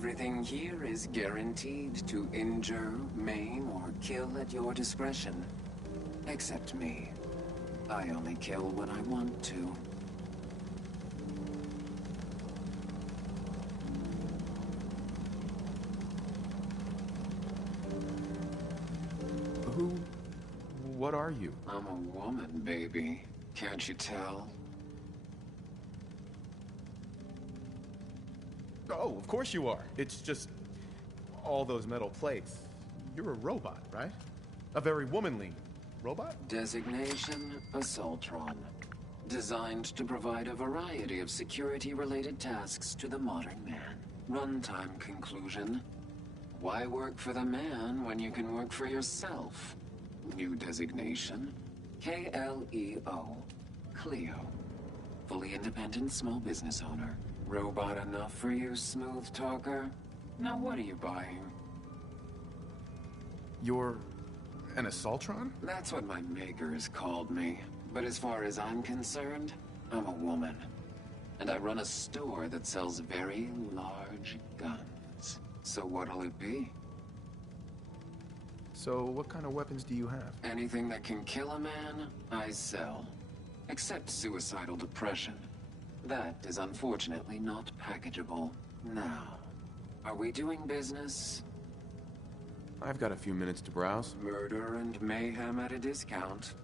Everything here is guaranteed to injure, maim, or kill at your discretion. Except me. I only kill when I want to. What are you? I'm a woman, baby. Can't you tell? Oh, of course you are. It's just all those metal plates. You're a robot, right? A very womanly robot? Designation, Assaultron. Designed to provide a variety of security-related tasks to the modern man. Runtime conclusion. Why work for the man when you can work for yourself? New designation, KLEO. Cleo. Fully independent small business owner. Robot enough for you, smooth talker? Now what are you buying? You're an Assaultron? That's what my makers called me. But as far as I'm concerned, I'm a woman. And I run a store that sells very large guns. So what'll it be? So what kind of weapons do you have? Anything that can kill a man, I sell. Except suicidal depression. That is unfortunately not packageable. Now, are we doing business? I've got a few minutes to browse. Murder and mayhem at a discount.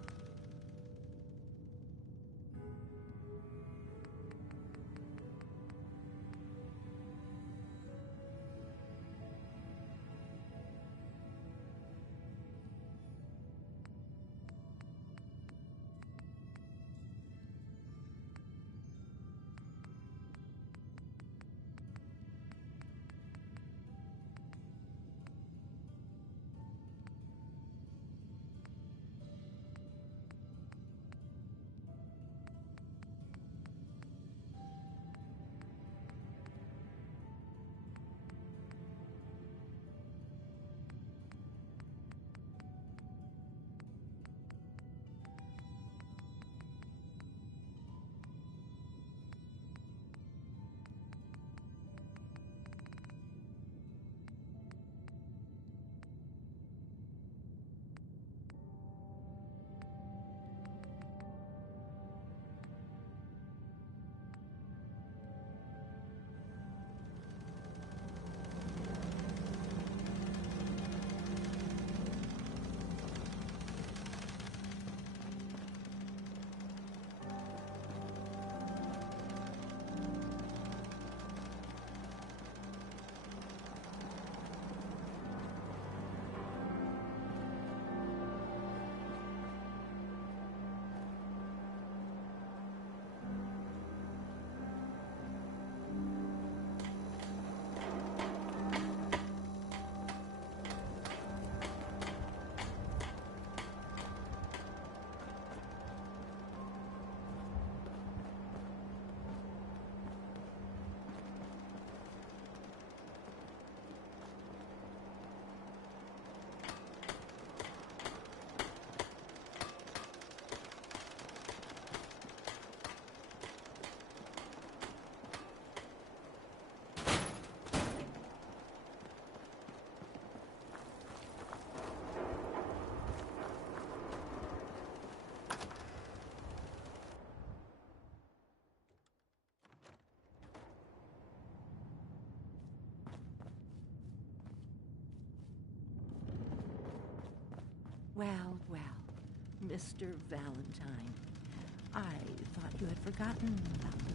Well, well, Mr. Valentine. I thought you had forgotten about me.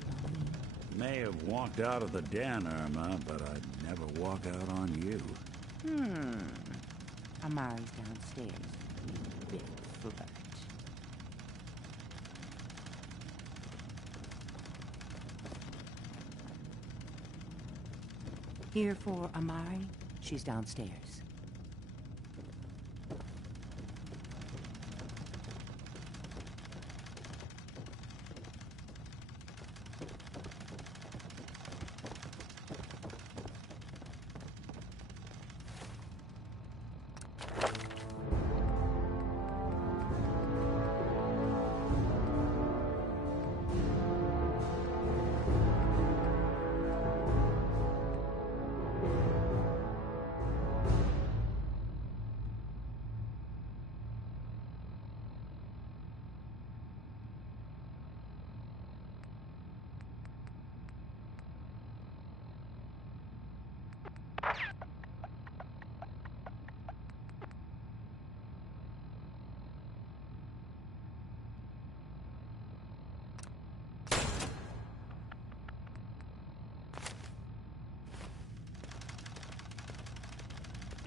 May have walked out of the den, Irma, but I'd never walk out on you. Amari's downstairs, you big flirt. Here for Amari, she's downstairs.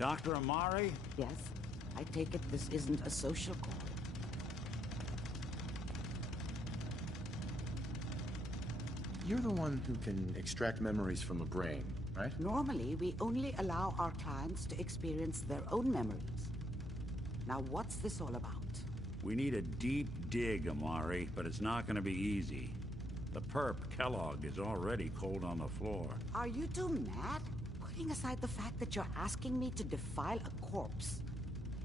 Dr. Amari? Yes, I take it this isn't a social call. You're the one who can extract memories from a brain, right? Normally, we only allow our clients to experience their own memories. Now, what's this all about? We need a deep dig, Amari, but it's not gonna be easy. The perp, Kellogg, is already cold on the floor. Are you two mad? Putting aside the fact that you're asking me to defile a corpse,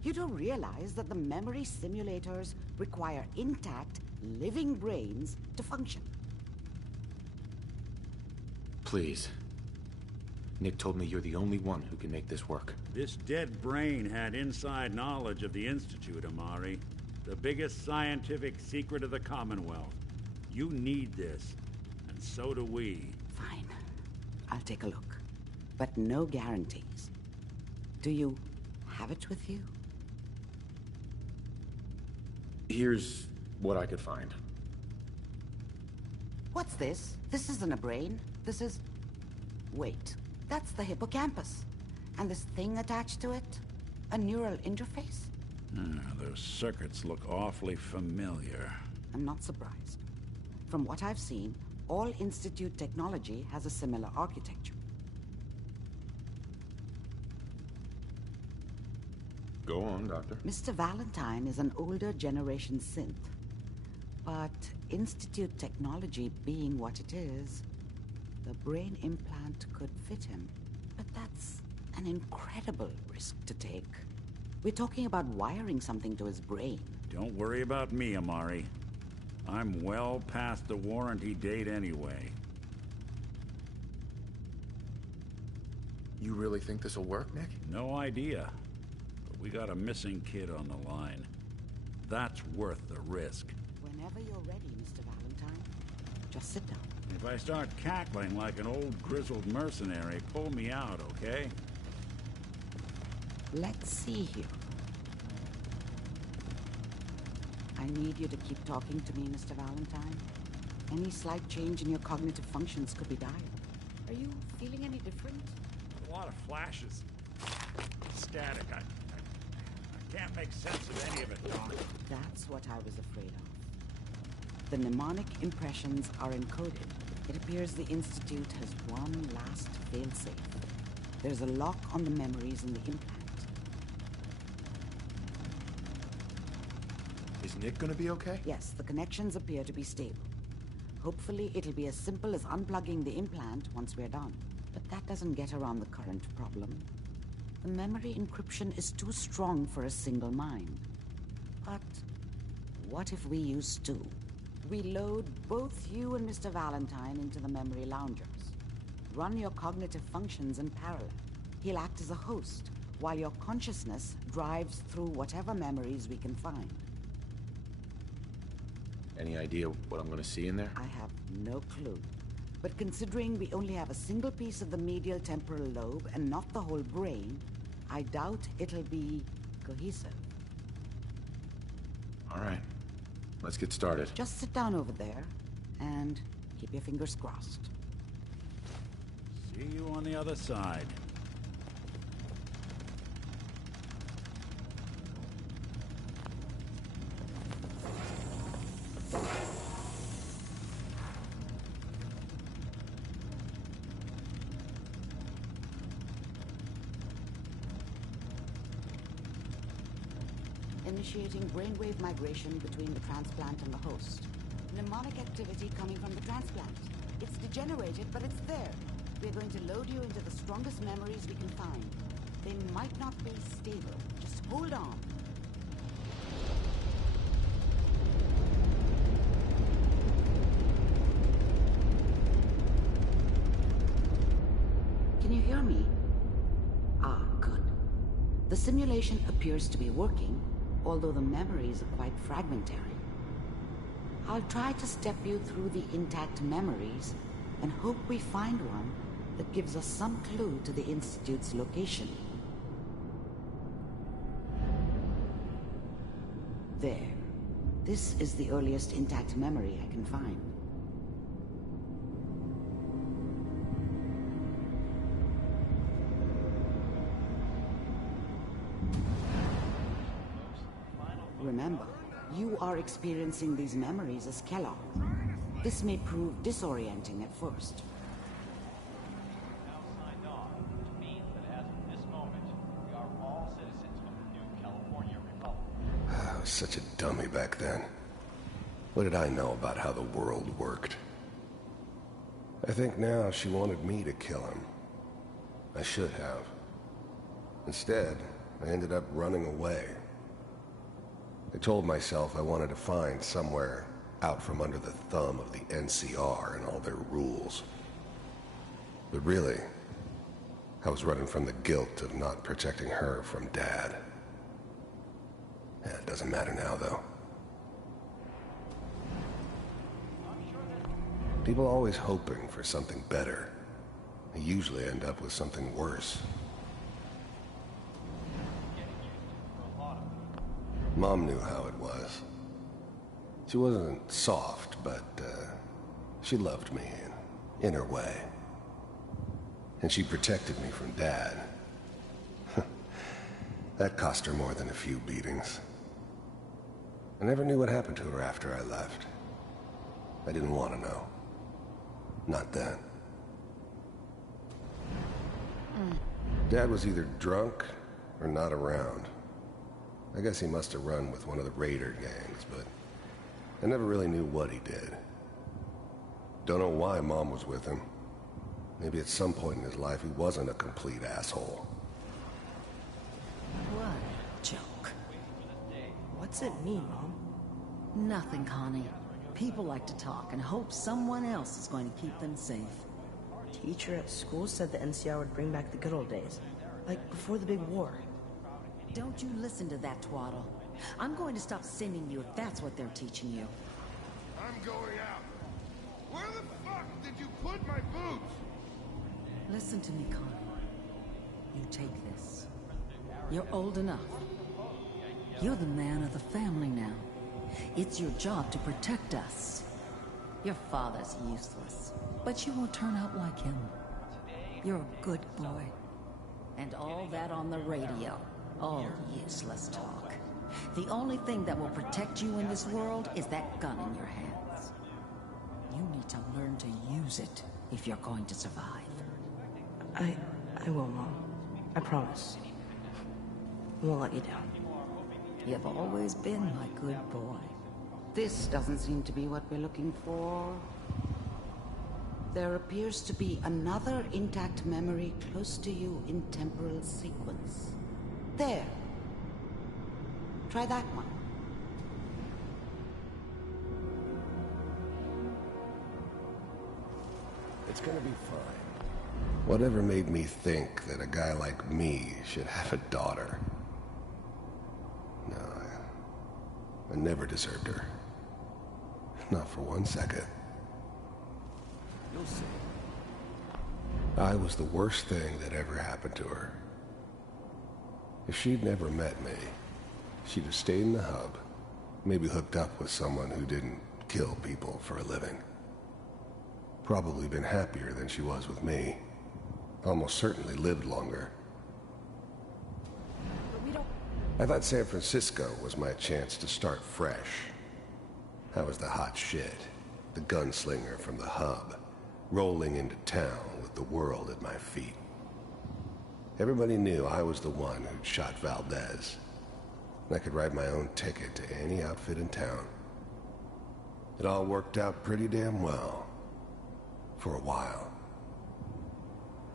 you don't realize that the memory simulators require intact, living brains to function. Please. Nick told me you're the only one who can make this work. This dead brain had inside knowledge of the Institute, Amari. The biggest scientific secret of the Commonwealth. You need this, and so do we. Fine. I'll take a look. But no guarantees. Do you have it with you? Here's what I could find. What's this? This isn't a brain. This is... Wait. That's the hippocampus. And this thing attached to it? A neural interface? Those circuits look awfully familiar. I'm not surprised. From what I've seen, all Institute technology has a similar architecture. Go on, Doctor. Mr. Valentine is an older generation synth. But Institute technology being what it is, the brain implant could fit him. But that's an incredible risk to take. We're talking about wiring something to his brain. Don't worry about me, Amari. I'm well past the warranty date anyway. You really think this'll work, Nick? No idea. But we got a missing kid on the line. That's worth the risk. Whenever you're ready, Mr. Valentine, just sit down. If I start cackling like an old grizzled mercenary, pull me out, okay? Let's see here. I need you to keep talking to me, Mr. Valentine. Any slight change in your cognitive functions could be dire. Are you feeling any different? A lot of flashes. Static. I can't make sense of any of it, Doc. That's what I was afraid of. The mnemonic impressions are encoded. It appears the Institute has one last failsafe. There's a lock on the memories in the implant. Is Nick gonna be okay? Yes, the connections appear to be stable. Hopefully, it'll be as simple as unplugging the implant once we're done. But that doesn't get around the current problem. The memory encryption is too strong for a single mind. But what if we use two? We load both you and Mr. Valentine into the memory loungers. Run your cognitive functions in parallel. He'll act as a host, while your consciousness drives through whatever memories we can find. Any idea what I'm gonna see in there? I have no clue. But considering we only have a single piece of the medial temporal lobe and not the whole brain, I doubt it'll be cohesive. All right. Let's get started. Just sit down over there and keep your fingers crossed. See you on the other side. Initiating brainwave migration between the transplant and the host. Mnemonic activity coming from the transplant. It's degenerated, but it's there. We're going to load you into the strongest memories we can find. They might not be stable. Just hold on. Can you hear me? Ah, good. The simulation appears to be working, although the memories are quite fragmentary. I'll try to step you through the intact memories and hope we find one that gives us some clue to the Institute's location. There. This is the earliest intact memory I can find. Remember, you are experiencing these memories as Kellogg. This may prove disorienting at first. Now signed on, which means that as of this moment, we are all citizens of the new California Republic. I was such a dummy back then. What did I know about how the world worked? I think now she wanted me to kill him. I should have. Instead, I ended up running away. I told myself I wanted to find somewhere out from under the thumb of the NCR and all their rules. But really, I was running from the guilt of not protecting her from Dad. Yeah, it doesn't matter now, though. People are always hoping for something better. They usually end up with something worse. Mom knew how it was. She wasn't soft, but she loved me in her way. And she protected me from Dad. That cost her more than a few beatings. I never knew what happened to her after I left. I didn't want to know. Not then. Dad was either drunk or not around. I guess he must have run with one of the raider gangs, but I never really knew what he did. Don't know why Mom was with him. Maybe at some point in his life he wasn't a complete asshole. What a joke. What's it mean, Mom? Nothing, Connie. People like to talk and hope someone else is going to keep them safe. Teacher at school said the NCR would bring back the good old days. Like before the big war. Don't you listen to that twaddle. I'm going to stop sending you if that's what they're teaching you. I'm going out. Where the fuck did you put my boots? Listen to me, Connie. You take this. You're old enough. You're the man of the family now. It's your job to protect us. Your father's useless, but you won't turn out like him. You're a good boy. And all that on the radio, all useless talk. The only thing that will protect you in this world is that gun in your hands. You need to learn to use it if you're going to survive. I will, Mom. I promise. I won't let you down. You've always been my good boy. This doesn't seem to be what we're looking for. There appears to be another intact memory close to you in temporal sequence. There. Try that one. It's gonna be fine. Whatever made me think that a guy like me should have a daughter? No, I never deserved her. Not for 1 second. You'll see. I was the worst thing that ever happened to her. If she'd never met me, she'd have stayed in the hub, maybe hooked up with someone who didn't kill people for a living. Probably been happier than she was with me. Almost certainly lived longer. But we don't... I thought San Francisco was my chance to start fresh. I was the hot shit, the gunslinger from the hub, rolling into town with the world at my feet. Everybody knew I was the one who'd shot Valdez. And I could write my own ticket to any outfit in town. It all worked out pretty damn well. For a while.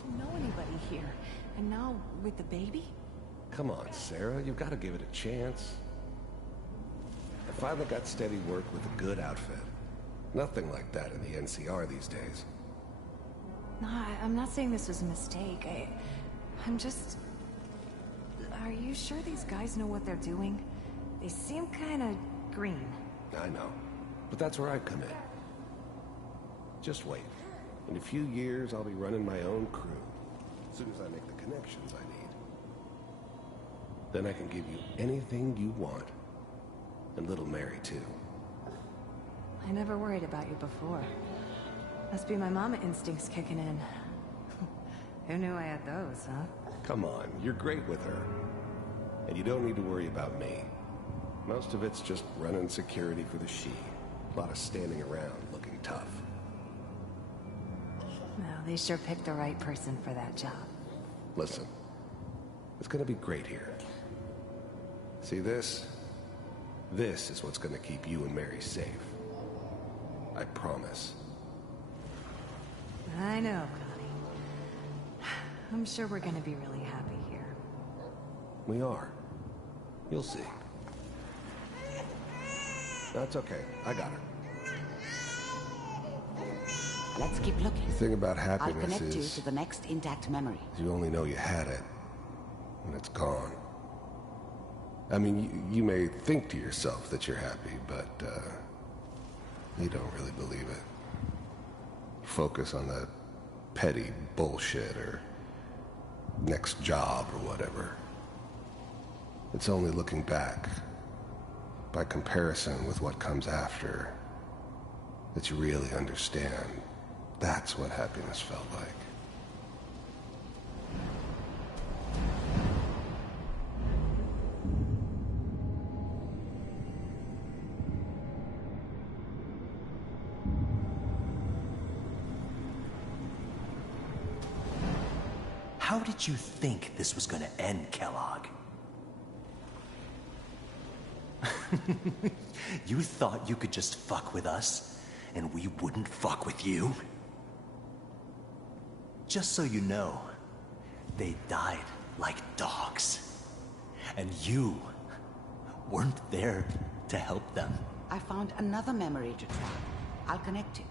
Don't know anybody here. And now, with the baby? Come on, Sarah, you've got to give it a chance. I finally got steady work with a good outfit. Nothing like that in the NCR these days. No, I'm not saying this was a mistake. I'm just... Are you sure these guys know what they're doing? They seem kinda green. I know. But that's where I come in. Just wait. In a few years, I'll be running my own crew. As soon as I make the connections I need. Then I can give you anything you want. And little Mary, too. I never worried about you before. Must be my mama instincts kicking in. Who knew I had those, huh? Come on, you're great with her. And you don't need to worry about me. Most of it's just running security for the She. A lot of standing around looking tough. Well, they sure picked the right person for that job. Listen, it's gonna be great here. See this? This is what's gonna keep you and Mary safe. I promise. I know, Connie. I'm sure we're gonna be really happy here. We are. You'll see. That's okay. I got her. Let's keep looking. The thing about I'll happiness connect you is to the next intact memory. you only know you had it when it's gone. I mean, you may think to yourself that you're happy, but you don't really believe it. You focus on that petty bullshit or next job or whatever. It's only looking back, by comparison with what comes after, that you really understand. That's what happiness felt like. How did you think this was gonna end, Kellogg? You thought you could just fuck with us, and we wouldn't fuck with you? Just so you know, they died like dogs. And you weren't there to help them. I found another memory to try. I'll connect you.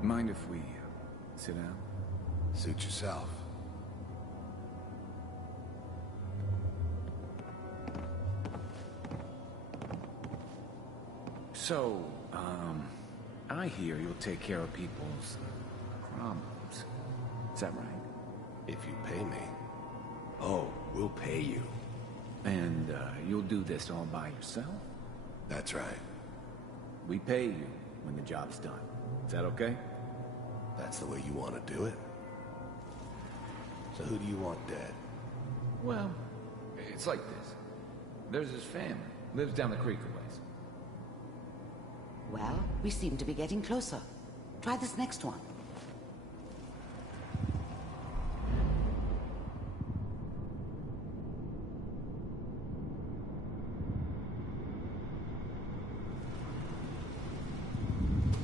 Mind if we sit down? Suit yourself. So, I hear you'll take care of people's problems. Is that right? If you pay me. Oh, we'll pay you. And, you'll do this all by yourself? That's right. We pay you when the job's done. Is that okay? That's the way you want to do it? So who do you want dead? Well, it's like this. There's his family. Lives down the creek a ways. Well, we seem to be getting closer. Try this next one.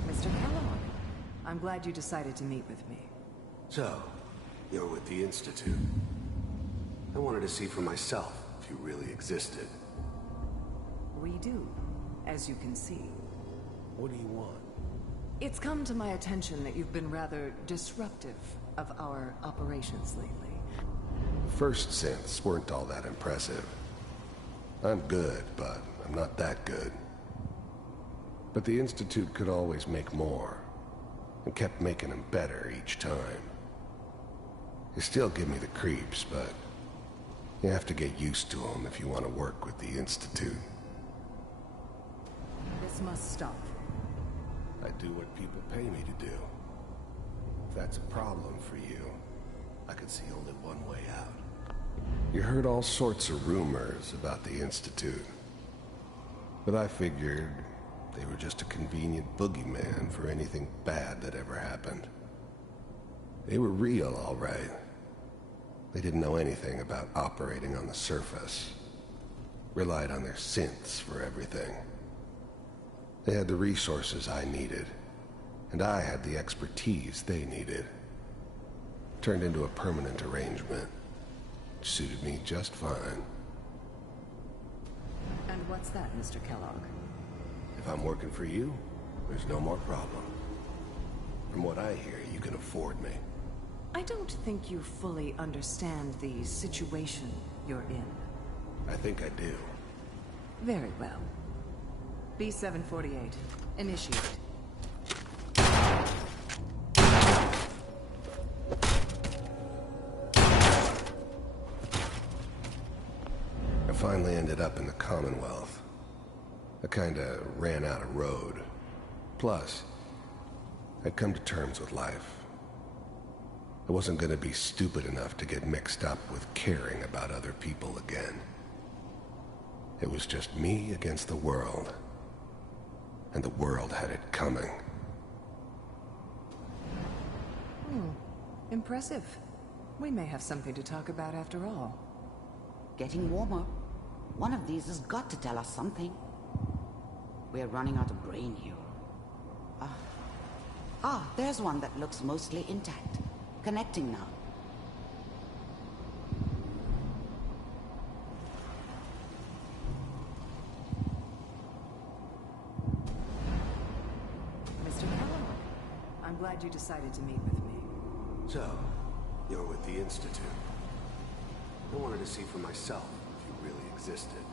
Mr. Kellogg, I'm glad you decided to meet with me. So, you're with the Institute. I wanted to see for myself if you really existed. We do, as you can see. What do you want? It's come to my attention that you've been rather disruptive of our operations lately. First synths weren't all that impressive. I'm good, but I'm not that good. But the Institute could always make more, and kept making them better each time. They still give me the creeps, but you have to get used to them if you want to work with the Institute. This must stop. I do what people pay me to do. If that's a problem for you, I could see only one way out. You heard all sorts of rumors about the Institute. But I figured they were just a convenient boogeyman for anything bad that ever happened. They were real, all right. They didn't know anything about operating on the surface. Relied on their synths for everything. They had the resources I needed, and I had the expertise they needed. Turned into a permanent arrangement. Which suited me just fine. And what's that, Mr. Kellogg? If I'm working for you, there's no more problem. From what I hear, you can afford me. I don't think you fully understand the situation you're in. I think I do. Very well. B-748, initiate. I finally ended up in the Commonwealth. I kinda ran out of road. Plus, I'd come to terms with life. I wasn't gonna be stupid enough to get mixed up with caring about other people again. It was just me against the world. And the world had it coming. Impressive. We may have something to talk about after all. Getting warmer. One of these has got to tell us something. We're running out of brain here. There's one that looks mostly intact. Connecting now. Mr. Kellogg, I'm glad you decided to meet with me. So, you're with the Institute. I wanted to see for myself if you really existed.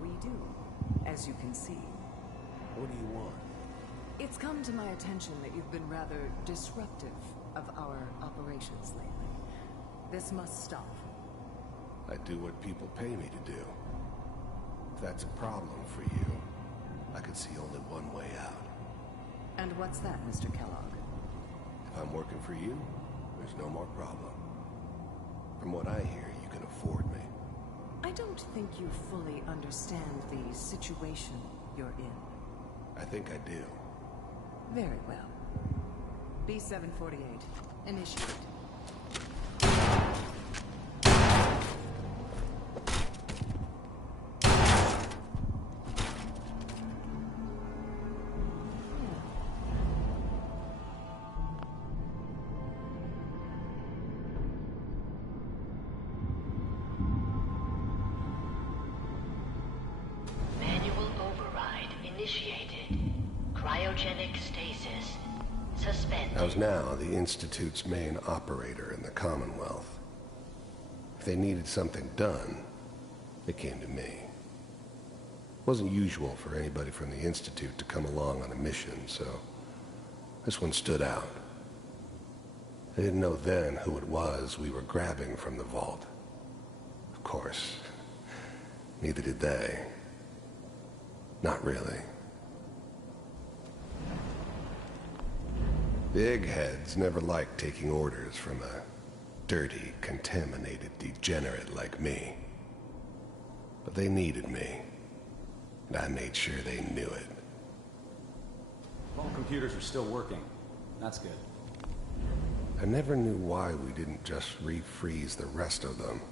We do, as you can see. What do you want? It's come to my attention that you've been rather disruptive of our operations lately. This must stop. I do what people pay me to do. If that's a problem for you, I could see only one way out. And what's that, Mr. Kellogg? If I'm working for you, there's no more problem. From what I hear, you can afford me. I don't think you fully understand the situation you're in. I think I do. Very well. B-748, initiate. Manual override initiated. Cryogenic stasis suspended. I was now the Institute's main operator in the Commonwealth. If they needed something done, they came to me. It wasn't usual for anybody from the Institute to come along on a mission, so this one stood out. I didn't know then who it was we were grabbing from the vault. Of course, neither did they. Not really. The eggheads never liked taking orders from a dirty, contaminated degenerate like me. But they needed me, and I made sure they knew it. All computers are still working. That's good. I never knew why we didn't just refreeze the rest of them.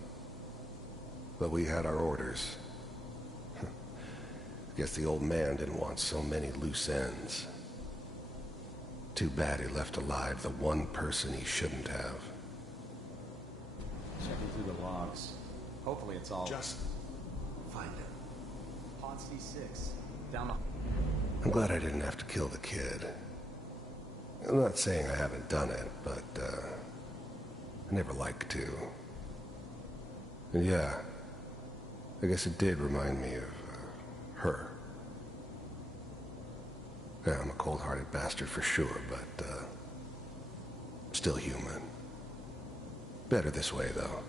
But we had our orders. Guess the old man didn't want so many loose ends. Too bad he left alive the one person he shouldn't have. Checking through the logs. Hopefully it's all... Just find him. Pod C6. Down the... I'm glad I didn't have to kill the kid. I'm not saying I haven't done it, but, I never liked to. And yeah, I guess it did remind me of, her. Yeah, I'm a cold-hearted bastard for sure, but, still human. Better this way, though.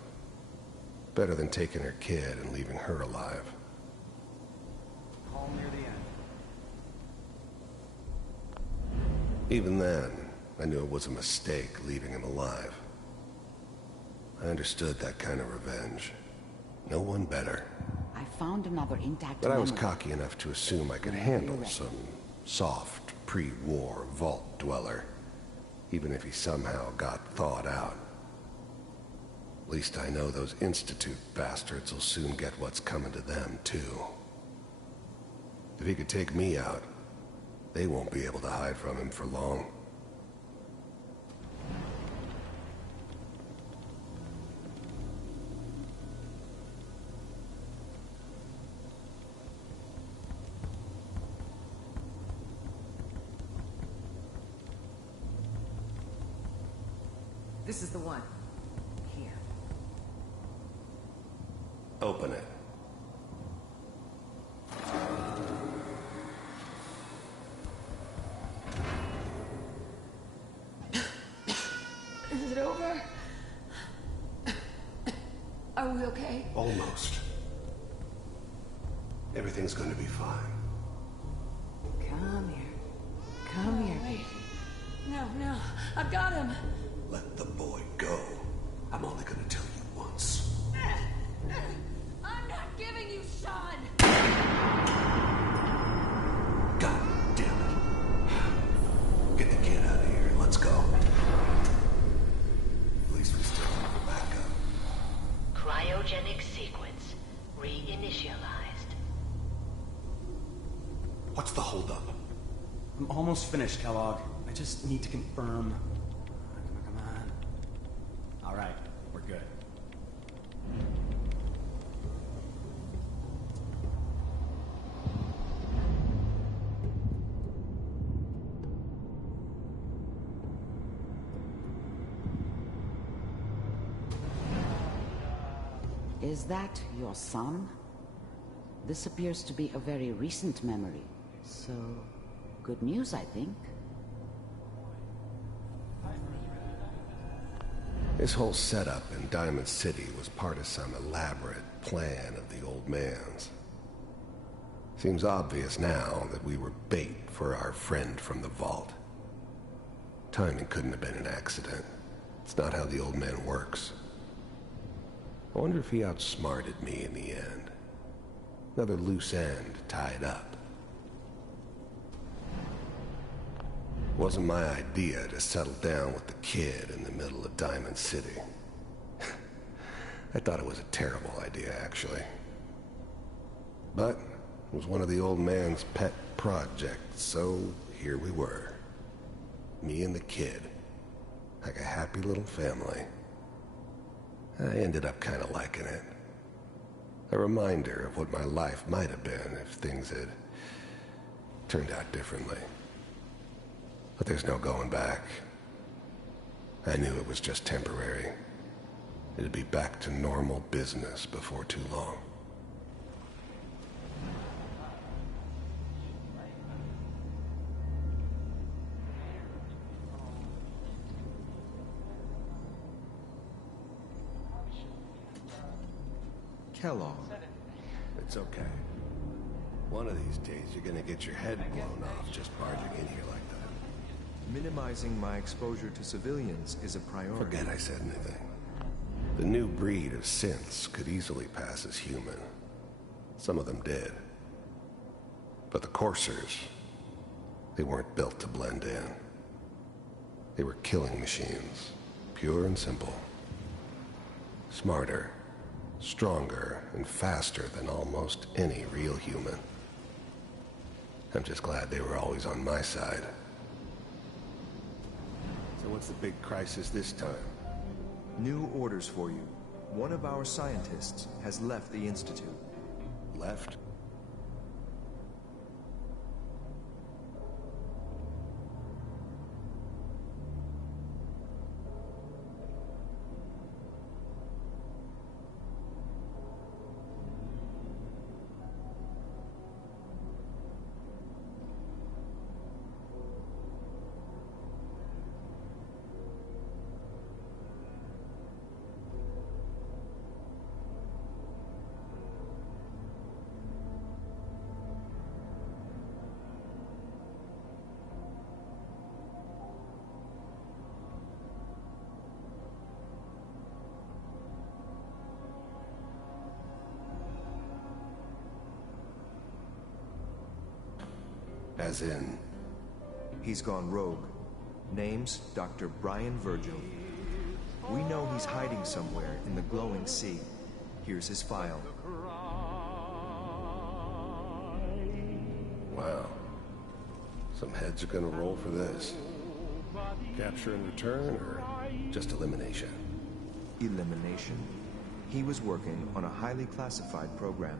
Better than taking her kid and leaving her alive. Call near the end. Even then, I knew it was a mistake leaving him alive. I understood that kind of revenge. No one better. I found another intact But I was memory. cocky enough to assume I could handle some soft, pre-war vault dweller, even if he somehow got thawed out. At least I know those Institute bastards will soon get what's coming to them, too. If he could take me out, they won't be able to hide from him for long. This is the one. Here. Open it. Is it over? Are we okay? Almost. Everything's going to be fine. Come here. Come here. Wait. No. I've got him. Let the boy go. I'm only going to tell you once. I'm not giving you Sean! God damn it. Get the kid out of here and let's go. At least we still have a backup. Cryogenic sequence reinitialized. What's the holdup? I'm almost finished, Kellogg. I just need to confirm. Come on. All right, we're good. Is that your son? This appears to be a very recent memory. So, good news, I think. This whole setup in Diamond City was part of some elaborate plan of the old man's. Seems obvious now that we were bait for our friend from the vault. Timing couldn't have been an accident. It's not how the old man works. I wonder if he outsmarted me in the end. Another loose end tied up. It wasn't my idea to settle down with the kid in the middle of Diamond City. I thought it was a terrible idea, actually. But it was one of the old man's pet projects, so here we were. Me and the kid. Like a happy little family. I ended up kind of liking it. A reminder of what my life might have been if things had turned out differently. But there's no going back. I knew it was just temporary. It'd be back to normal business before too long. Kellogg. It's okay. One of these days you're gonna get your head blown off just barging in here like that. Minimizing my exposure to civilians is a priority. Forget I said anything. The new breed of synths could easily pass as human. Some of them did. But the coursers, they weren't built to blend in. They were killing machines, pure and simple. Smarter, stronger, and faster than almost any real human. I'm just glad they were always on my side. So what's the big crisis this time? New orders for you. One of our scientists has left the Institute. Left? As in? He's gone rogue. Name's Dr. Brian Virgil. We know he's hiding somewhere in the glowing sea. Here's his file. Wow. Some heads are gonna roll for this. Capture and return, or just elimination? Elimination. He was working on a highly classified program.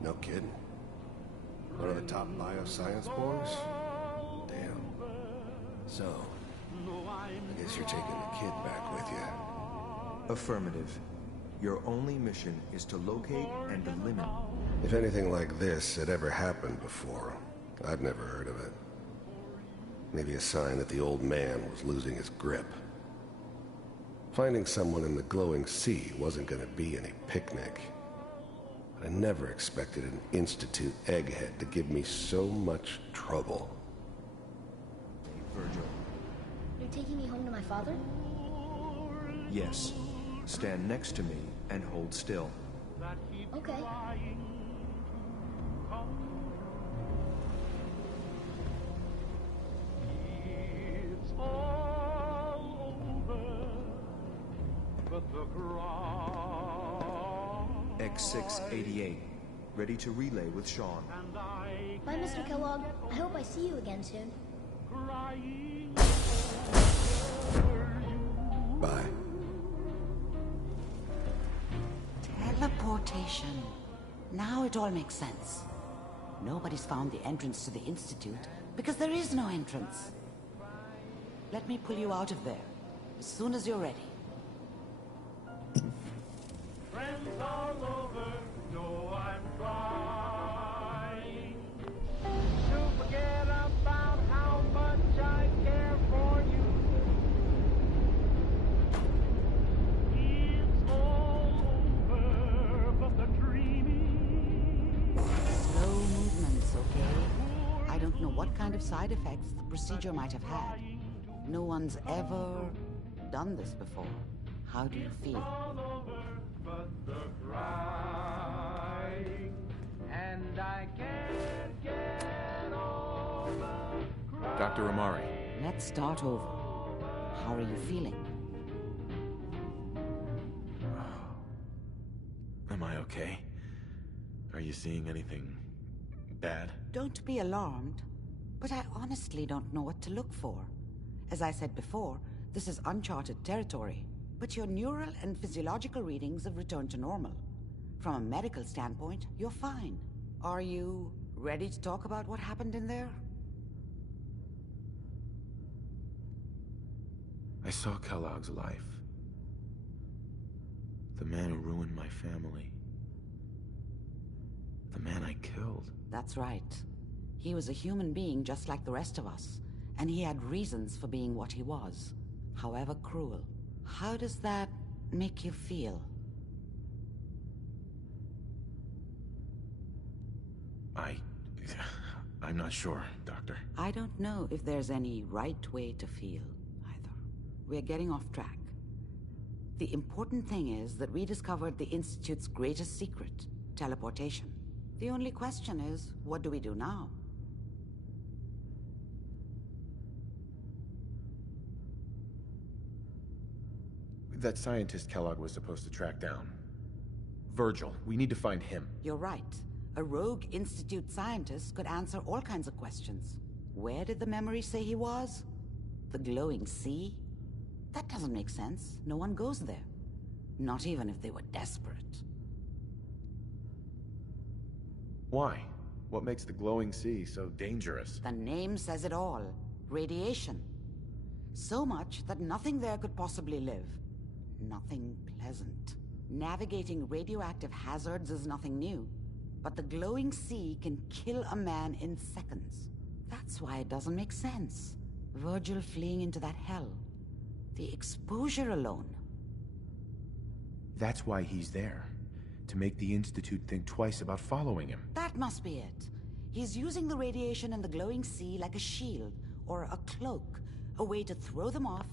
No kidding. One of the top bioscience boys? Damn. So, I guess you're taking the kid back with you. Affirmative. Your only mission is to locate and eliminate. If anything like this had ever happened before, I'd never heard of it. Maybe a sign that the old man was losing his grip. Finding someone in the glowing sea wasn't gonna be any picnic. But I never expected an Institute egghead to give me so much trouble. Virgil. You're taking me home to my father? Yes. Stand next to me and hold still. Okay. It's all over, but the X688. Ready to relay with Sean. Bye, Mr. Kellogg. I hope I see you again soon. Bye. Teleportation. Now it all makes sense. Nobody's found the entrance to the Institute because there is no entrance. Let me pull you out of there as soon as you're ready. friends all over know I'm trying to forget about how much I care for you. It's all over, but the dreaming. Slow movements, okay? I don't know what kind of side effects the procedure might have had. No one's ever done this before. How do you feel? But the crying, and I can't get over crying. Dr. Amari. Let's start over. How are you feeling? Am I okay? Are you seeing anything bad? Don't be alarmed, but I honestly don't know what to look for. As I said before, this is uncharted territory, but your neural and physiological readings have returned to normal. From a medical standpoint, you're fine. Are you ready to talk about what happened in there? I saw Kellogg's life. The man who ruined my family. The man I killed. That's right. He was a human being just like the rest of us, and he had reasons for being what he was, however cruel. How does that make you feel? I'm not sure, Doctor. I don't know if there's any right way to feel, either. We're getting off track. The important thing is that we discovered the Institute's greatest secret, teleportation. The only question is, what do we do now? That scientist Kellogg was supposed to track down. Virgil. We need to find him. You're right. A rogue Institute scientist could answer all kinds of questions. Where did the memory say he was? The glowing sea? That doesn't make sense. No one goes there. Not even if they were desperate. Why? What makes the glowing sea so dangerous? The name says it all. Radiation. So much that nothing there could possibly live. Nothing pleasant. Navigating radioactive hazards is nothing new. But the glowing sea can kill a man in seconds. That's why it doesn't make sense. Virgil fleeing into that hell. The exposure alone. That's why he's there. To make the Institute think twice about following him. That must be it. He's using the radiation in the glowing sea like a shield, or a cloak. A way to throw them off.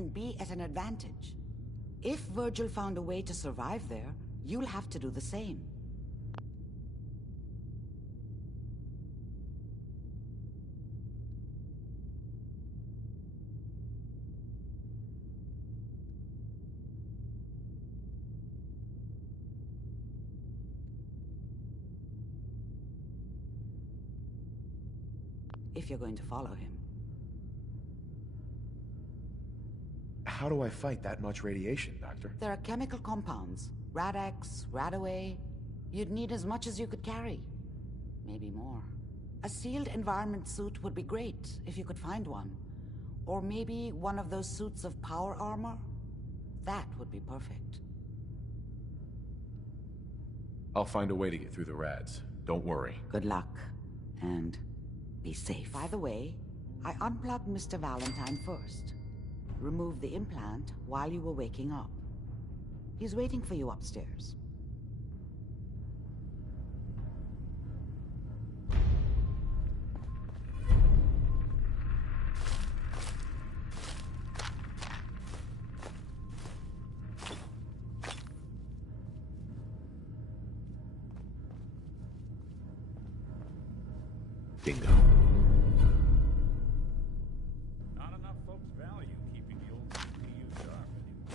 and be at an advantage. If Virgil found a way to survive there, you'll have to do the same. If you're going to follow him. How do I fight that much radiation, Doctor? There are chemical compounds. Rad-X, Radaway. You'd need as much as you could carry. Maybe more. A sealed environment suit would be great, if you could find one. Or maybe one of those suits of power armor? That would be perfect. I'll find a way to get through the rads. Don't worry. Good luck. And be safe. By the way, I unplugged Mr. Valentine first. Removed the implant while you were waking up. He's waiting for you upstairs. Bingo. Not enough folks value keeping the old CPU sharp anymore.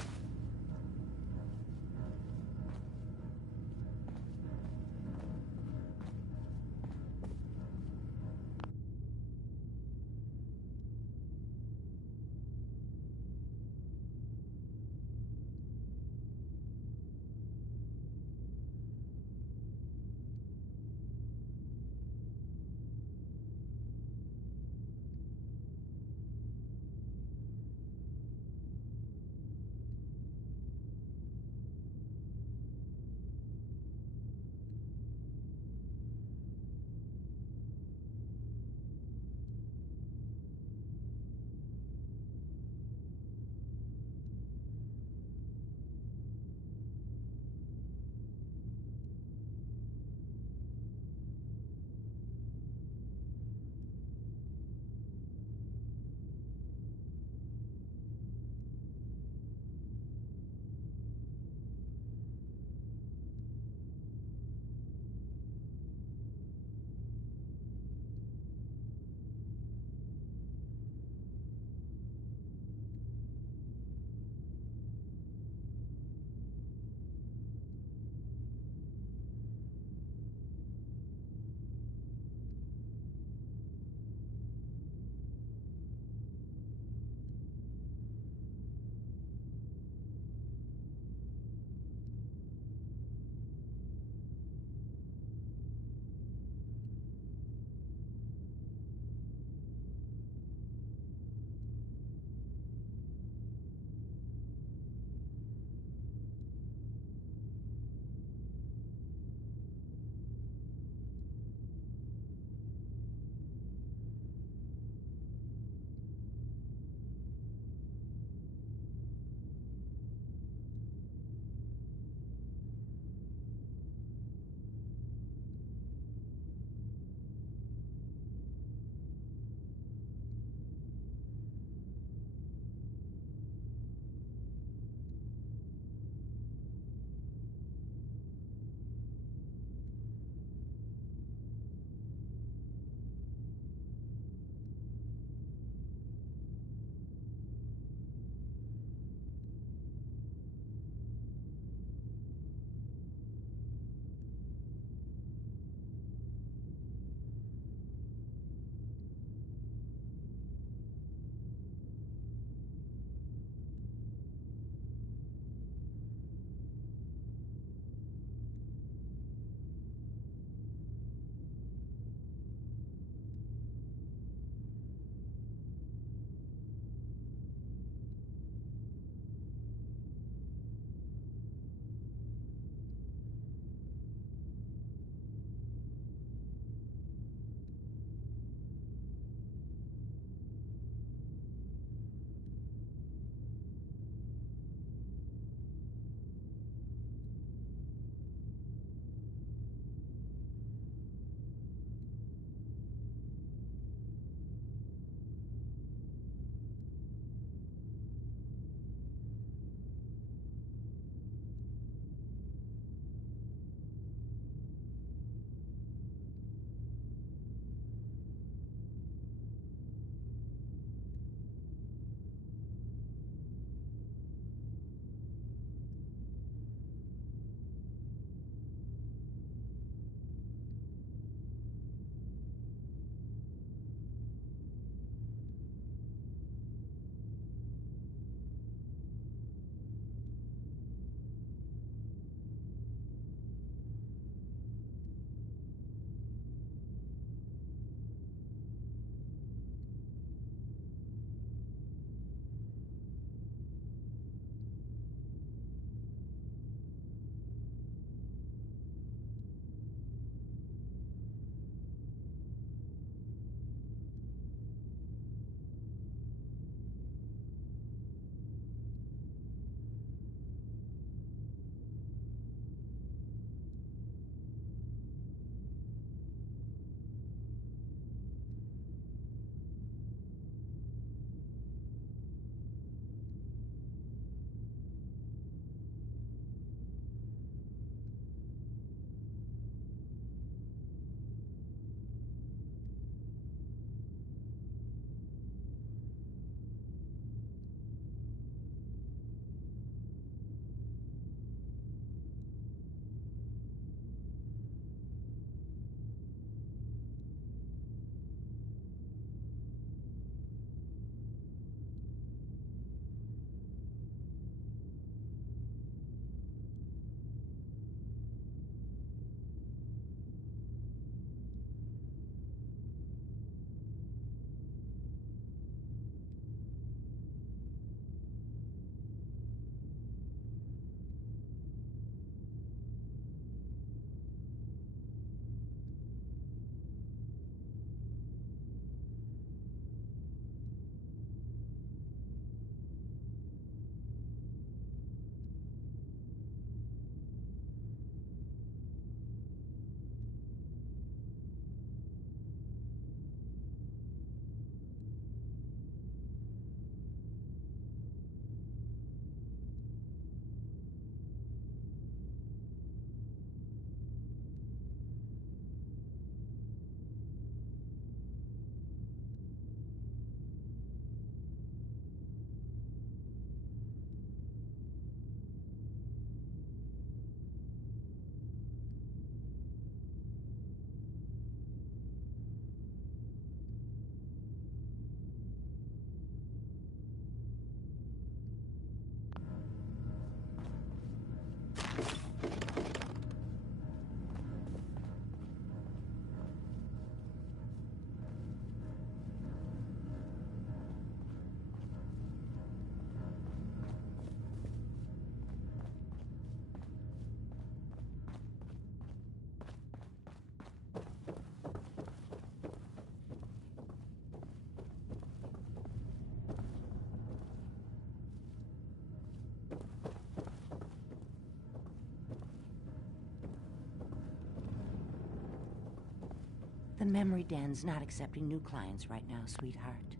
The memory den's not accepting new clients right now, sweetheart.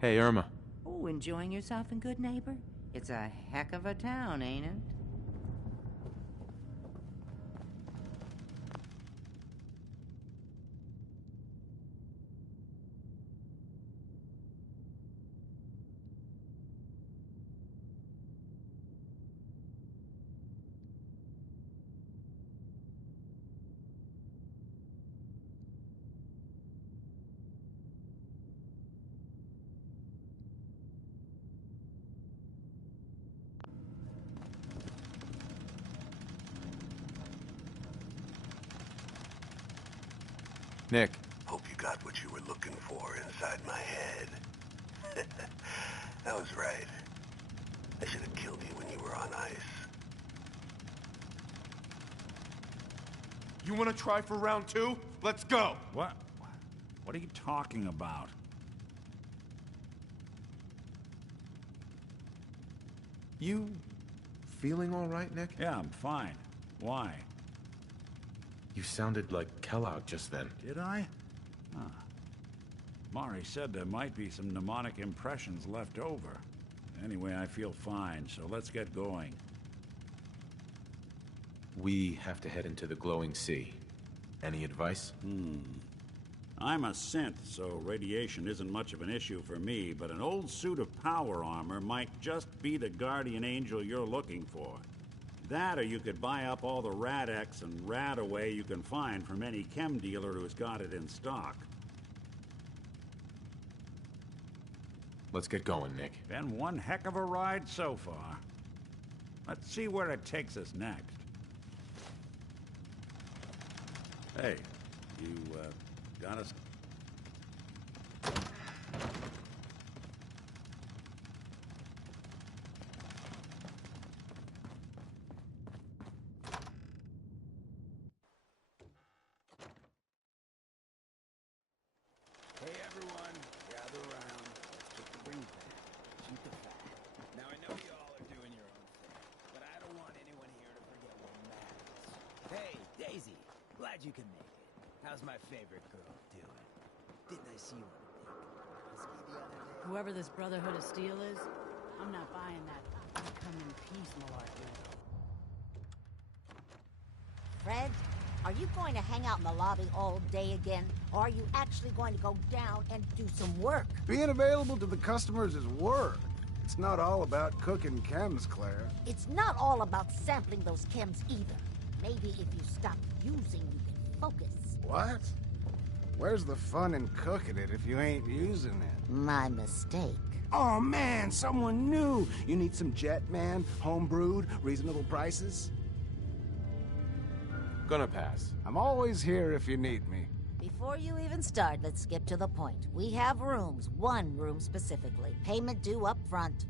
Hey, Irma. Oh, enjoying yourself in Good Neighbor? It's a heck of a town, ain't it? Nick. Hope you got what you were looking for inside my head. I was right. I should have killed you when you were on ice. You want to try for round 2? Let's go! What? What are you talking about? You feeling all right, Nick? Yeah, I'm fine. Why? You sounded like Kellogg just then. Did I? Huh. Mari said there might be some mnemonic impressions left over. Anyway, I feel fine, so let's get going. We have to head into the glowing sea. Any advice? I'm a synth, so radiation isn't much of an issue for me, but an old suit of power armor might just be the guardian angel you're looking for. That, or you could buy up all the Rad-X and Rad-Away you can find from any chem dealer who's got it in stock. Let's get going, Nick. Been one heck of a ride so far. Let's see where it takes us next. Hey, you, got us? Hey everyone, gather around. Let's get the green pack. Shoot the fat. Now I know you all are doing your own thing, but I don't want anyone here to forget what matters. Hey, Daisy, glad you can make it. How's my favorite girl doing? Didn't I see you on a big the other day? Whoever this Brotherhood of Steel is, I'm not buying that come in peace malarkey. Fred, are you going to hang out in the lobby all day again? Or are you actually going to go down and do some work? Being available to the customers is work. It's not all about cooking chems, Claire. It's not all about sampling those chems either. Maybe if you stop using, you can focus. What? Where's the fun in cooking it if you ain't using it? My mistake. Oh man, someone new! You need some Jet, man? Homebrewed, reasonable prices? Gonna pass. I'm always here if you need me. Before you even start, let's skip to the point. We have rooms, one room specifically. Payment due up front.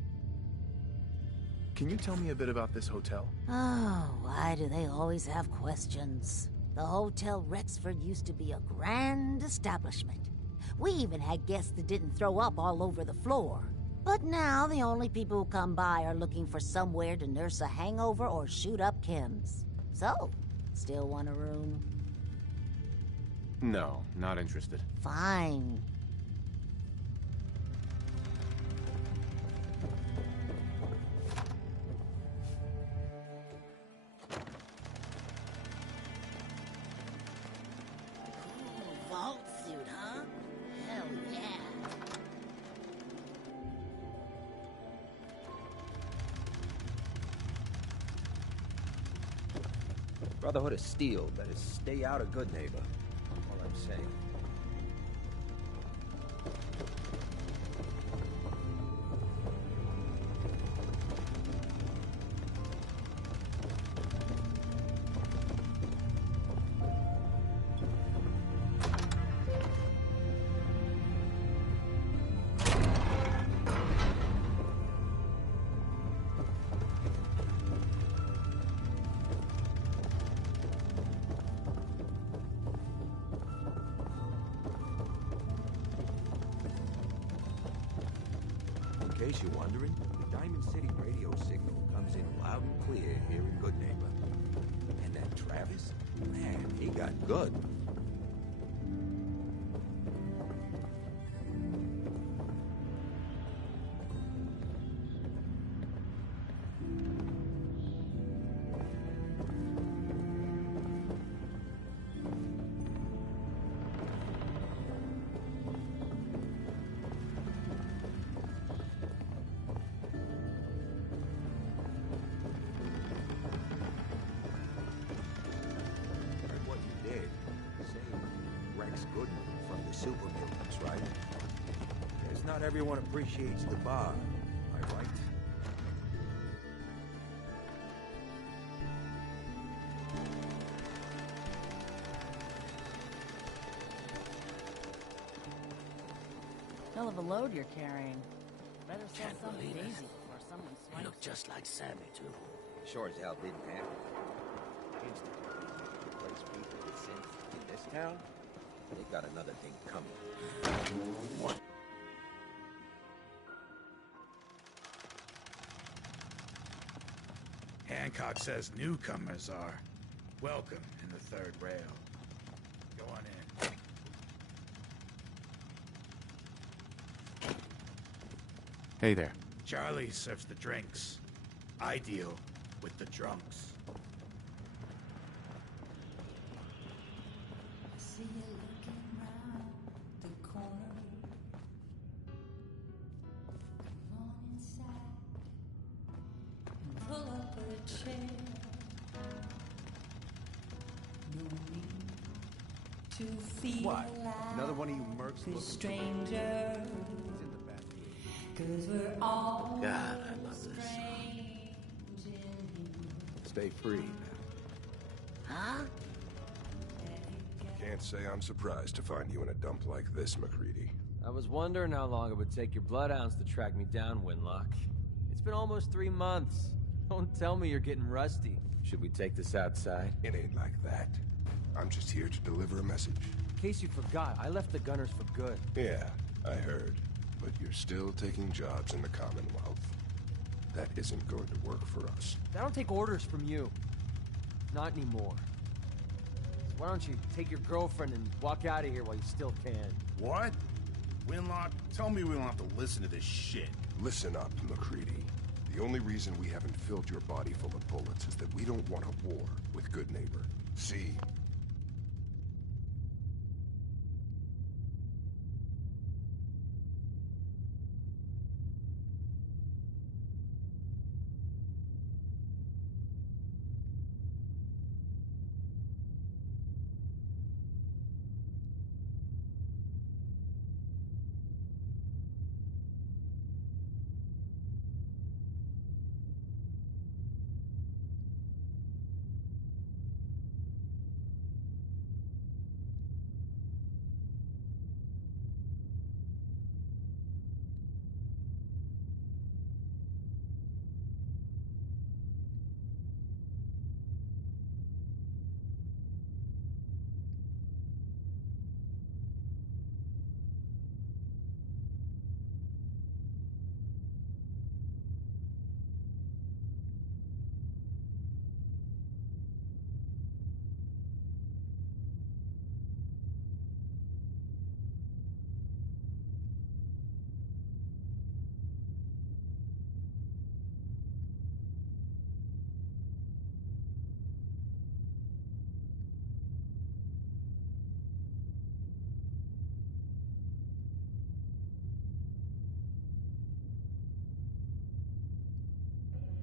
Can you tell me a bit about this hotel? Oh, why do they always have questions? The Hotel Rexford used to be a grand establishment. We even had guests that didn't throw up all over the floor. But now the only people who come by are looking for somewhere to nurse a hangover or shoot up chems. So, still want a room? No, not interested. Fine. Vault suit, huh? Hell yeah. Brotherhood of Steel, better stay out of Good Neighbor. All I'm saying. In case you're wondering, the Diamond City radio signal comes in loud and clear here in Good Neighbor. And that Travis, man, he got good. Not everyone appreciates the bar, am I right? Hell of a load you're carrying. Better sell Can't something believe it. easy before someone You swipes. look just like Sammy, too. Sure as hell didn't happen. Instantly replace people with synths in this town? They got another thing coming. What? Hancock says newcomers are welcome in the third rail. Go on in. Hey there. Charlie serves the drinks. I deal with the drunks. See you looking round the corner. Come on inside and pull up a chair. No need to feel What? alive. Another one of you mercs This looking stranger. He's in the bathroom. 'Cause we're all God, I love this song. Stay free. Huh? Can't say I'm surprised to find you in a dump like this, MacReady. I was wondering how long it would take your bloodhounds to track me down, Winlock. It's been almost 3 months. Don't tell me you're getting rusty. Should we take this outside? It ain't like that. I'm just here to deliver a message. In case you forgot, I left the Gunners for good. Yeah, I heard. But you're still taking jobs in the Commonwealth. That isn't going to work for us. I don't take orders from you. Not anymore. So why don't you take your girlfriend and walk out of here while you still can? What? Winlock, tell me we don't have to listen to this shit. Listen up, MacReady. The only reason we haven't filled your body full of bullets is that we don't want a war with Good Neighbor. See?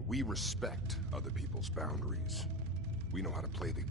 We respect other people's boundaries. We know how to play the